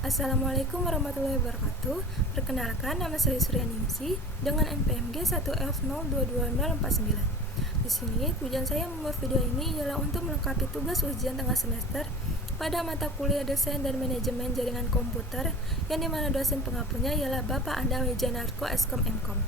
Assalamualaikum warahmatullahi wabarakatuh. Perkenalkan, nama saya Suryaningsih dengan NPMG 1F022049. Di sini, tujuan saya membuat video ini ialah untuk melengkapi tugas ujian tengah semester pada mata kuliah Desain dan Manajemen Jaringan Komputer, yang dimana dosen pengampunya ialah Bapak Anda Wijanarko Eskom Mkom.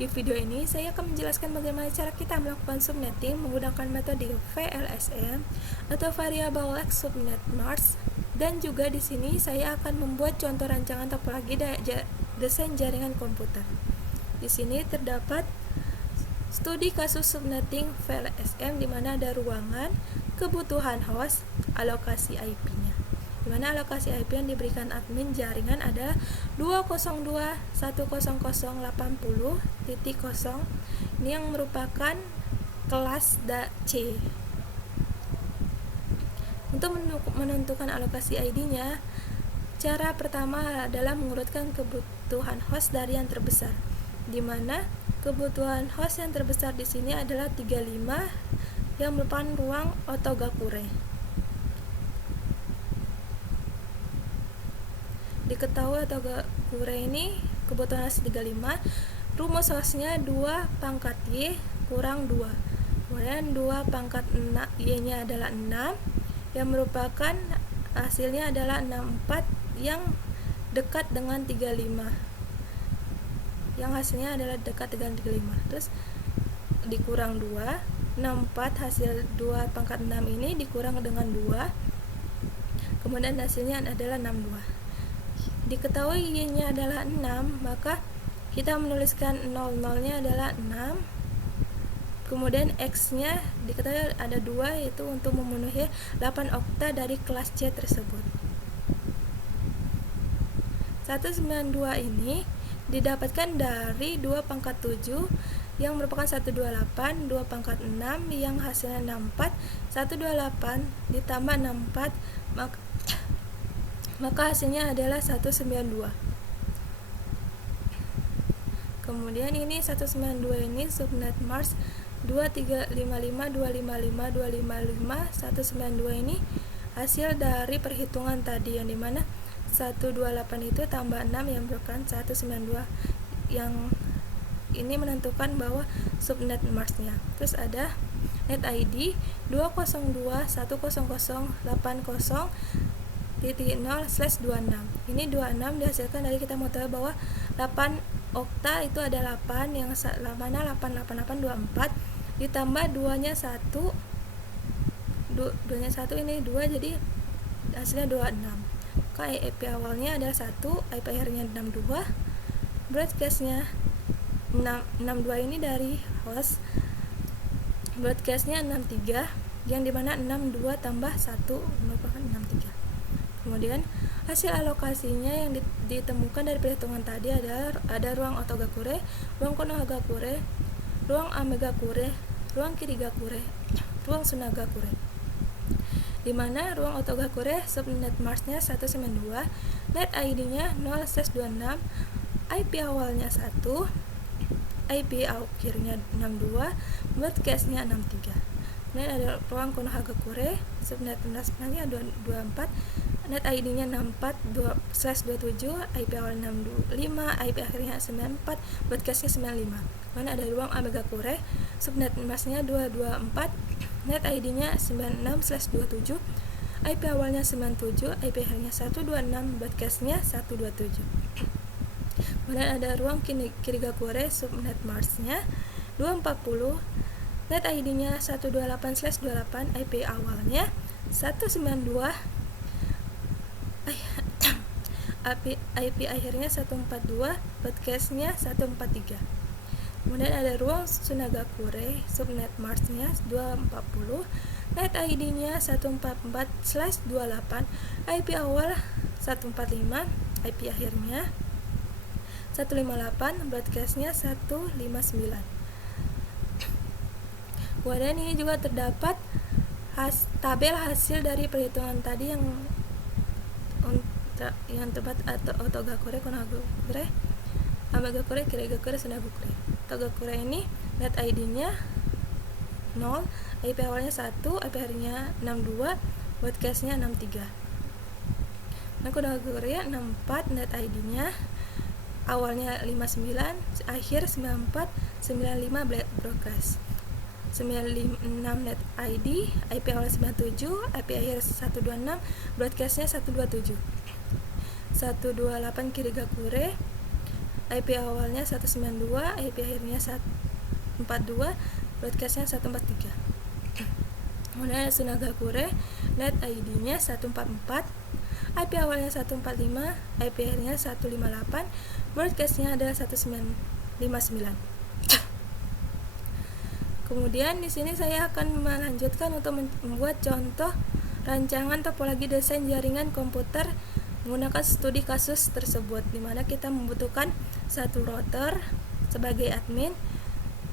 Di video ini, saya akan menjelaskan bagaimana cara kita melakukan subnetting menggunakan metode VLSM atau Variable Length Subnet Mask. Dan juga di sini saya akan membuat contoh rancangan topologi desain jaringan komputer. Di sini terdapat studi kasus subnetting VLSM di mana ada ruangan, kebutuhan host, alokasi IP-nya. Di mana alokasi IP yang diberikan admin jaringan ada 202.100.80.0. Ini yang merupakan kelas C. Untuk menentukan alokasi ID-nya, cara pertama adalah mengurutkan kebutuhan host dari yang terbesar, di mana kebutuhan host yang terbesar di sini adalah 35 yang merupakan ruang Otogakure. Diketahui Otogakure ini kebutuhan host 35, rumus hostnya 2 pangkat Y kurang 2, kemudian 2 pangkat Y-nya adalah 6, yang merupakan hasilnya adalah 64 yang dekat dengan 35, yang hasilnya adalah dekat dengan 35. Terus dikurang 2, 64 hasil 2 pangkat 6 ini dikurang dengan 2, kemudian hasilnya adalah 62. Diketahui Y-nya adalah 6, maka kita menuliskan 00-nya adalah 6, kemudian X-nya diketahui ada 2, yaitu untuk memenuhi 8 okta dari kelas C tersebut. 192 ini didapatkan dari 2 pangkat 7 yang merupakan 128, 2 pangkat 6 yang hasilnya 64, 128 ditambah 64, maka hasilnya adalah 192. Kemudian ini 192 ini subnet Mars 2355255255 192 ini hasil dari perhitungan tadi, yang dimana 128 itu tambah 6 yang merupakan 192, yang ini menentukan bahwa subnet Mars-nya. Terus ada net ID 202.100.80.0/26. Ini 26 dihasilkan dari kita mengetahui bahwa 8 okta itu ada 8, yang mana 88824 ditambah 2-nya 1, 2-nya 1 ini 2, jadi hasilnya 26. Maka IP awalnya adalah 1, IP akhirnya 62, broadcast-nya 62 ini dari host, broadcast-nya 63, yang dimana 62 tambah 1 merupakan 63. Kemudian hasil alokasinya yang ditemukan dari perhitungan tadi adalah ada ruang Otogakure, ruang Konohagakure, ruang Amegakure, ruang Kirigakure, ruang Tsunagakure. Di mana ruang Otogakure subnet Mars-nya 192, net ID-nya 0/26, IP awalnya 1, IP akhirnya 62, broadcast-nya 63. Kemudian ada ruang Konohagakure subnet Mars-nya 24, net ID-nya 64/27, IP awalnya 65, IP akhirnya 94, broadcast-nya 95. Kemudian ada ruang Amegakure subnet Mars-nya 224, net ID-nya 96/27, IP awalnya 97, IP akhirnya 126, broadcast-nya 127. Kemudian ada ruang Kirigakure subnet Mars-nya 240, net ID-nya 128/28, IP awalnya 192, IP akhirnya 142, broadcast-nya 143. Kemudian ada ruang Tsunagakure subnet Mars-nya 240, net ID-nya 144/28, IP awal 145, IP akhirnya 158, broadcast-nya 159. Kemudian ini juga terdapat tabel hasil dari perhitungan tadi yang terdapat atau Otogakure, Konohagakure, Amegakure, Kirigakure, Tsunagakure. Otogakure ini net ID-nya 0, IP awalnya 1, IP akhirnya 62, broadcast-nya 63. Nah, kode Korea 64 net ID-nya awalnya 59, akhir 94, 95 broadcast. 96 net ID, IP awal 97, IP akhir 126, broadcastnya 127. 128 Kirigakure, IP awalnya 192, IP akhirnya 142, broadcastnya 143. Kemudian Sunagakure, net ID-nya 144, IP awalnya 145, IP akhirnya 158, broadcastnya adalah 159. Kemudian di sini saya akan melanjutkan untuk membuat contoh rancangan topologi desain jaringan komputer menggunakan studi kasus tersebut, di mana kita membutuhkan satu router sebagai admin,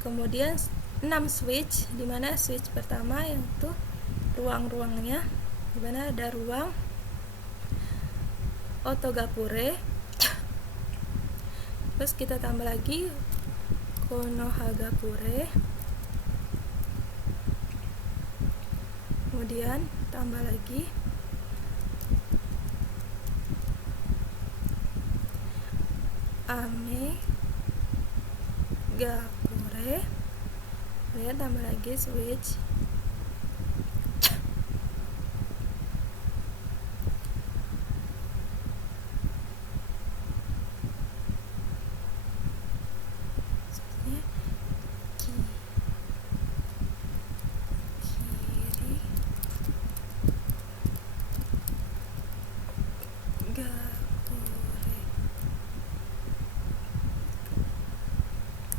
kemudian 6 switch, di mana switch pertama yaitu ruang-ruangnya, di mana ada ruang Otogakure, terus kita tambah lagi Konohagakure, kemudian tambah lagi Amegakure, kemudian tambah lagi switch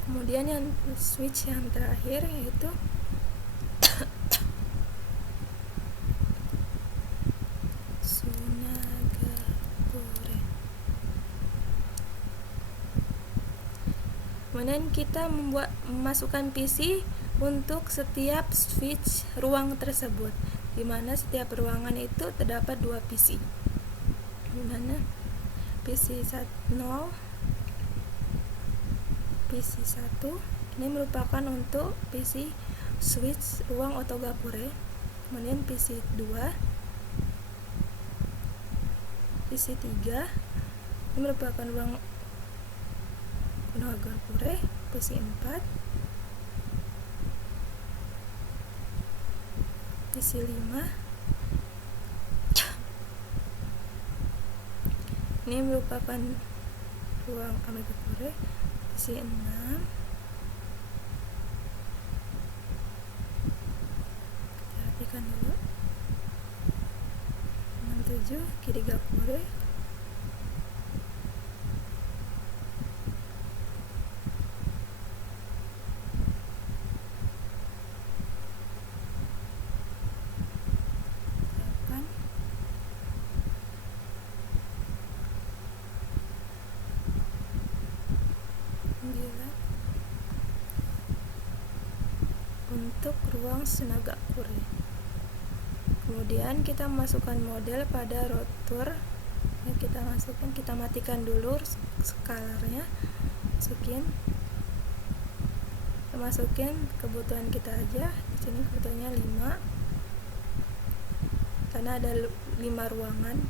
kemudian yang switch yang terakhir yaitu Sunagakure. Kemudian kita memasukkan PC untuk setiap switch ruang tersebut, di mana setiap ruangan itu terdapat 2 PC, di mana PC 0, PC 1 ini merupakan untuk PC switch ruang Otogakure, kemudian PC 2, PC 3 ini merupakan ruang Konohagakure, PC 4, PC 5 ini merupakan ruang Amegakure, PC 6, perhatikan dulu, 7 Kirigakure, untuk ruang Sunagakure. Kemudian kita masukkan model pada router. Kita masukkan, kita matikan dulu skalarnya, masukin kebutuhan kita aja. Di sini kebutuhannya 5 karena ada 5 ruangan.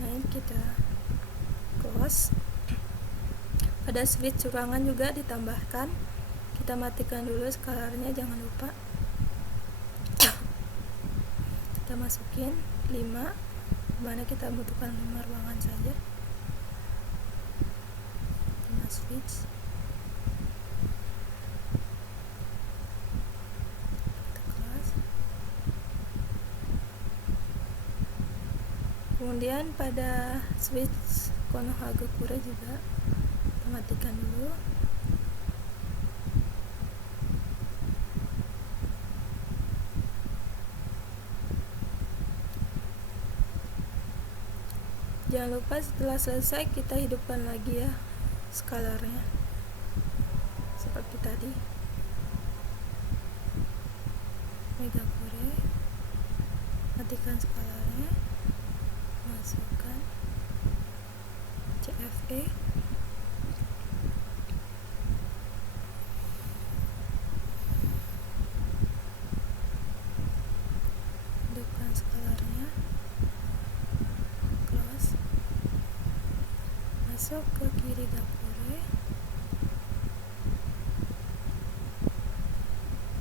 Nah, kita close. Pada switch ruangan juga ditambahkan, kita matikan dulu skalarnya, jangan lupa. Kita masukin 5, mana kita butuhkan 5 ruangan saja. 5 switch. Kemudian pada switch Konohagakure juga kita matikan dulu. Jangan lupa setelah selesai kita hidupkan lagi ya skalarnya seperti tadi. Megakure, matikan skalarnya, masukkan CFE, hidupkan skalarnya, masuk ke kiri Gapure,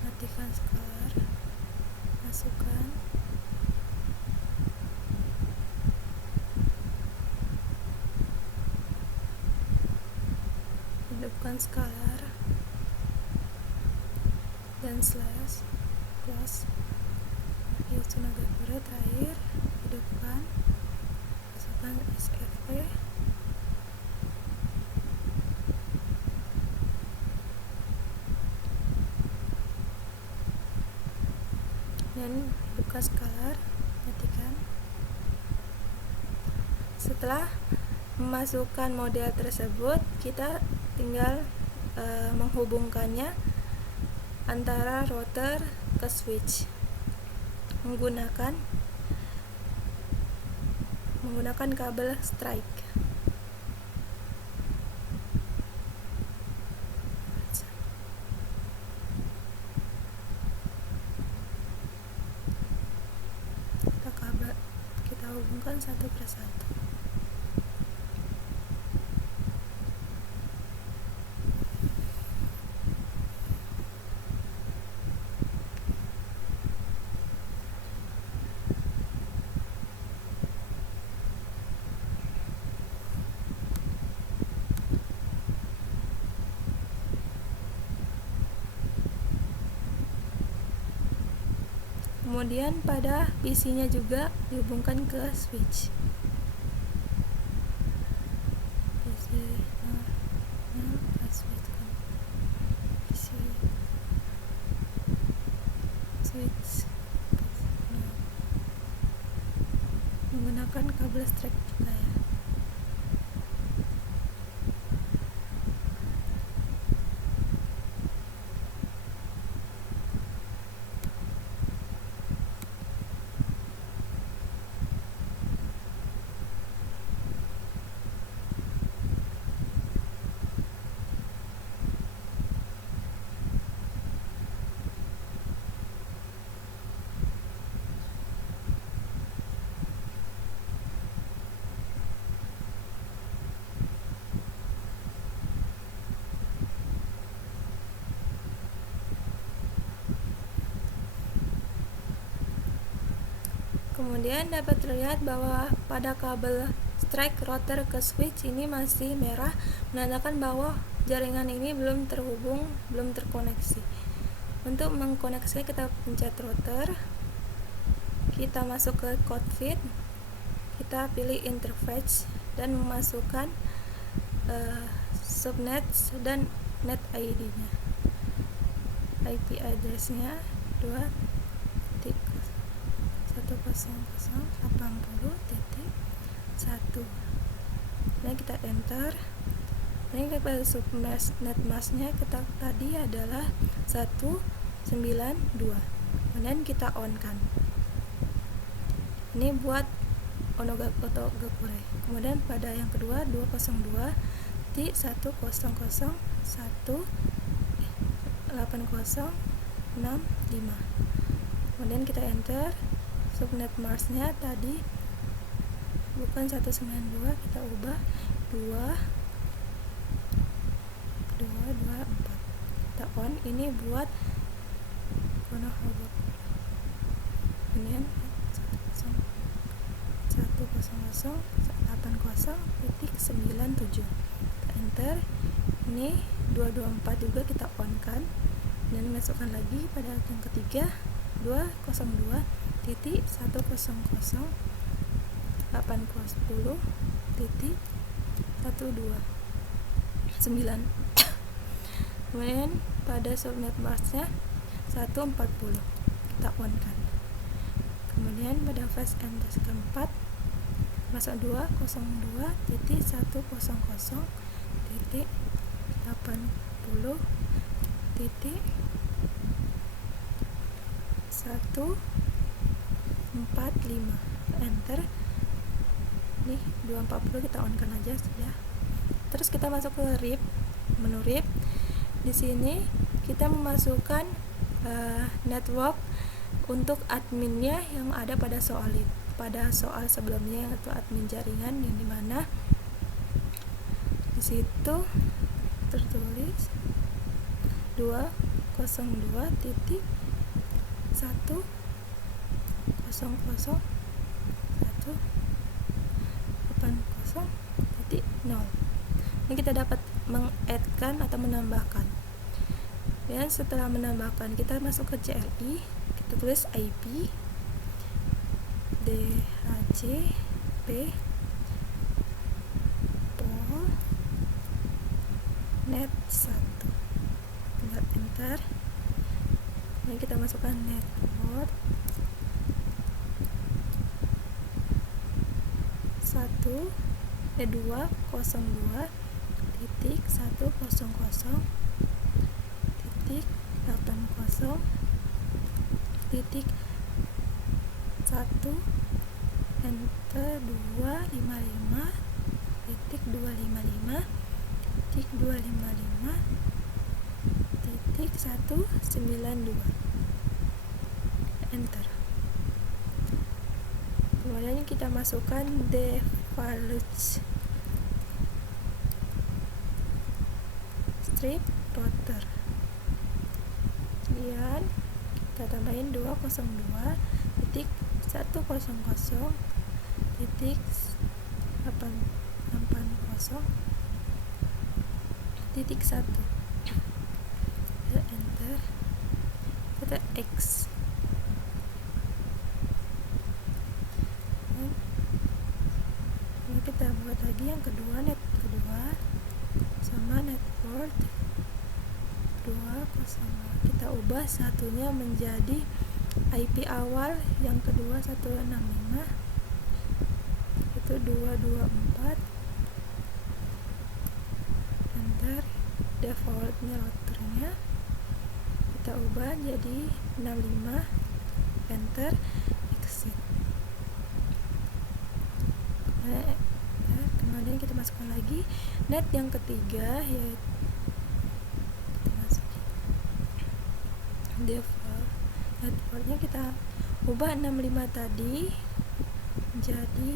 matikan Scholar, masukkan, hidupkan Scholar dan slash close. Youtube Gapure terakhir, hidupkan, masukkan SFP, dan hidupkan Scholar, matikan. Setelah memasukkan model tersebut, kita tinggal menghubungkannya antara router ke switch menggunakan kabel strike. Kita hubungkan satu persatu. Kemudian pada PC-nya juga dihubungkan ke switch. Switch menggunakan kabel strike juga ya. Kemudian dapat terlihat bahwa pada kabel strike router ke switch ini masih merah, menandakan bahwa jaringan ini belum terhubung, belum terkoneksi. Untuk mengkoneksinya kita pencet router, kita masuk ke config, kita pilih interface dan memasukkan subnet dan net ID-nya, IP address-nya 2.100.80.1. Dan kita enter. Ini kita subnet mask-nya kita tadi adalah 192. Kemudian kita on kan. Ini buat Gapure. Kemudian pada yang kedua 202.101.8065. Kemudian kita enter. Subnet mask-nya tadi bukan 192, kita ubah 224. Kita on, ini buat kemudian 100.80.97. Kita enter. Ini 224 juga kita on kan, dan masukkan lagi pada yang ketiga 202.100.80.10.9. Kemudian pada subnet mask-nya 140 kita on kan. Kemudian pada flash address keempat masuk 202.100.80.145. Enter. Nih 240 kita on kan aja sudah. Terus kita masuk ke RIP, menu RIP. Di sini kita memasukkan network untuk adminnya yang ada pada soal sebelumnya, yaitu admin jaringan, yang dimana situ tertulis 200.180.0. Ini kita dapat mengadd-kan atau menambahkan. Dan setelah menambahkan, kita masuk ke CLI, kita tulis IP DHCP pol net 1, tinggal enter. Ini kita masukkan network 202.1.80.1 enter 255.255.255.192 enter. Kemudian kita masukkan default strip router, kemudian kita tambahin 202.180.1 enter, kita X. Ini kita buat lagi yang kedua, net kedua sama network 202, kita ubah satunya menjadi IP awal, yang kedua 165 itu 224 enter. Defaultnya routernya kita ubah jadi 65 enter, exit. Kemudian kita masukkan lagi net yang ketiga, yaitu kita masukin default networknya, kita ubah 65 tadi jadi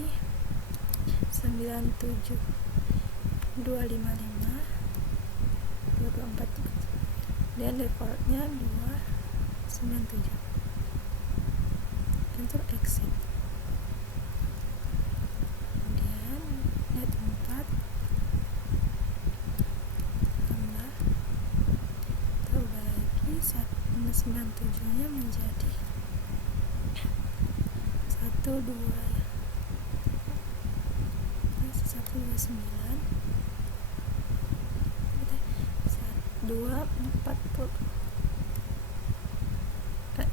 97.255.224 dan defaultnya 297 enter, exit. Kemudian net 4 tambah, kita ubah lagi 97 nya menjadi 129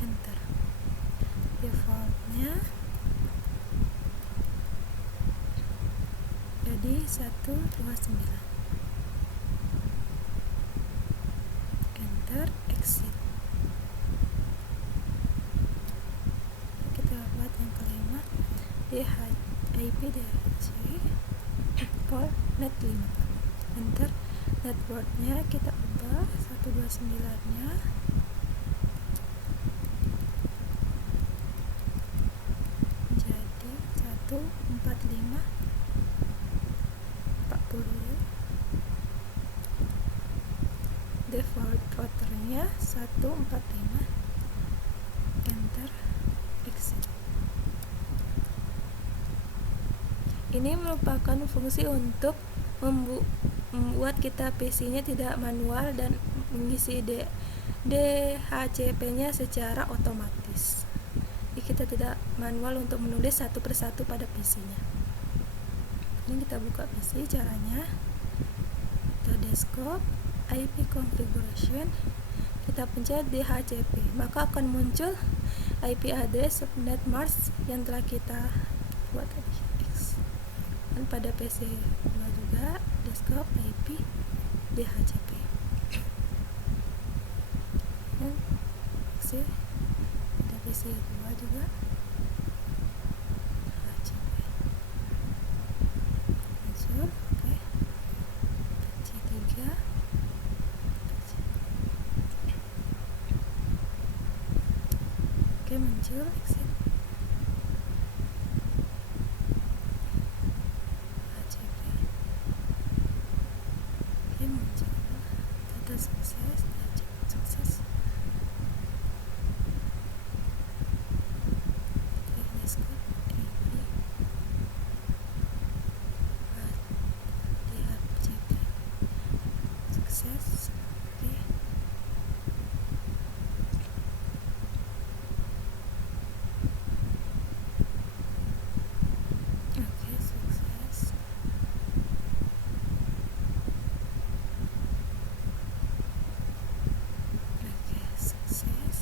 enter. Defaultnya jadi 129 enter, exit. Kita buat yang kelima, IP DHC pol net 5 enter. Networknya kita ubah 129 nya jadi 145.40. Default routernya 145 enter, exit. Ini merupakan fungsi untuk membuat kita PC-nya tidak manual dan mengisi DHCP-nya secara otomatis. Jadi kita tidak manual untuk menulis satu persatu pada PC-nya. Ini kita buka PC, caranya kita desktop, IP configuration, kita pencet DHCP, maka akan muncul IP address subnet mask yang telah kita buat tadi. Dan pada PC 2 juga desktop IP DHCP. Dan pada PC 2 juga DHCP. Muncul, oke. PC 3. Oke, muncul, exit. sukses, sukses. Sukses. Oke, sukses. Oke, sukses.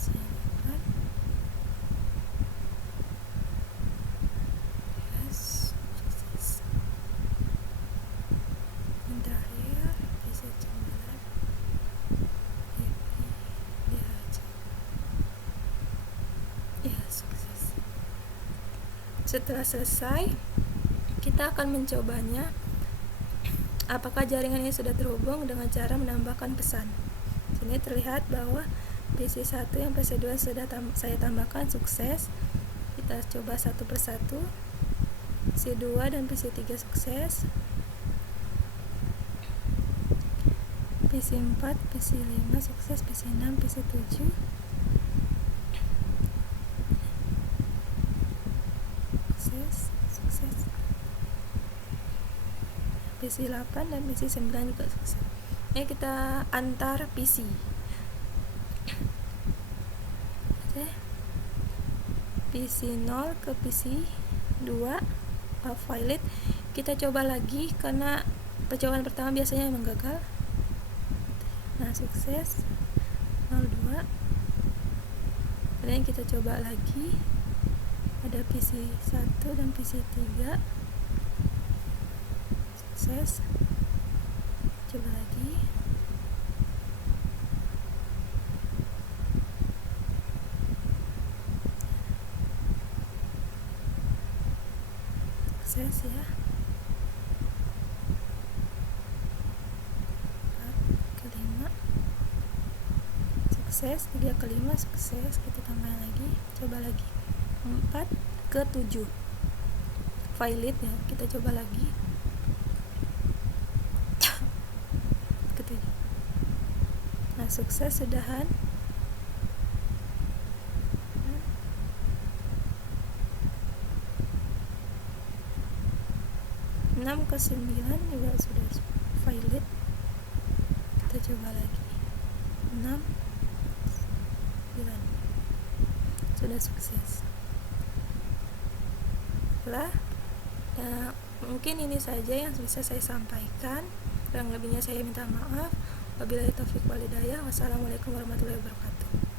Silakan. Yes, sukses. Yang terakhir bisa 9 dia aja. Ya, sukses. Setelah selesai, kita akan mencobanya apakah jaringan ini sudah terhubung dengan cara menambahkan pesan. Sini terlihat bahwa PC1 yang PC2 sudah saya tambahkan sukses. Kita coba satu persatu. PC2 dan PC3 sukses. PC4, PC5 sukses, PC6, PC7 sukses. PC8 dan PC9 juga sukses. Ini kita antar PC. Oke. PC0 ke PC2 valid. Kita coba lagi karena percobaan pertama biasanya memang gagal. Nah, sukses. 02. Kemudian kita coba lagi. Ada PC1 dan PC3 sukses. Coba lagi. Sukses ya. 4 ke 5 sukses. 3 ke 5 sukses. Kita tambah lagi. Coba lagi. 4 ke 7 valid ya. Kita coba lagi. Ke 7. Nah, sukses sudahan. 6 ke 9 juga sudah valid. Kita coba lagi. 6 9 sudah sukses. Ya, mungkin ini saja yang bisa saya sampaikan. Kurang lebihnya saya minta maaf. Wabillahi taufiq wal hidayah. Wassalamualaikum warahmatullahi wabarakatuh.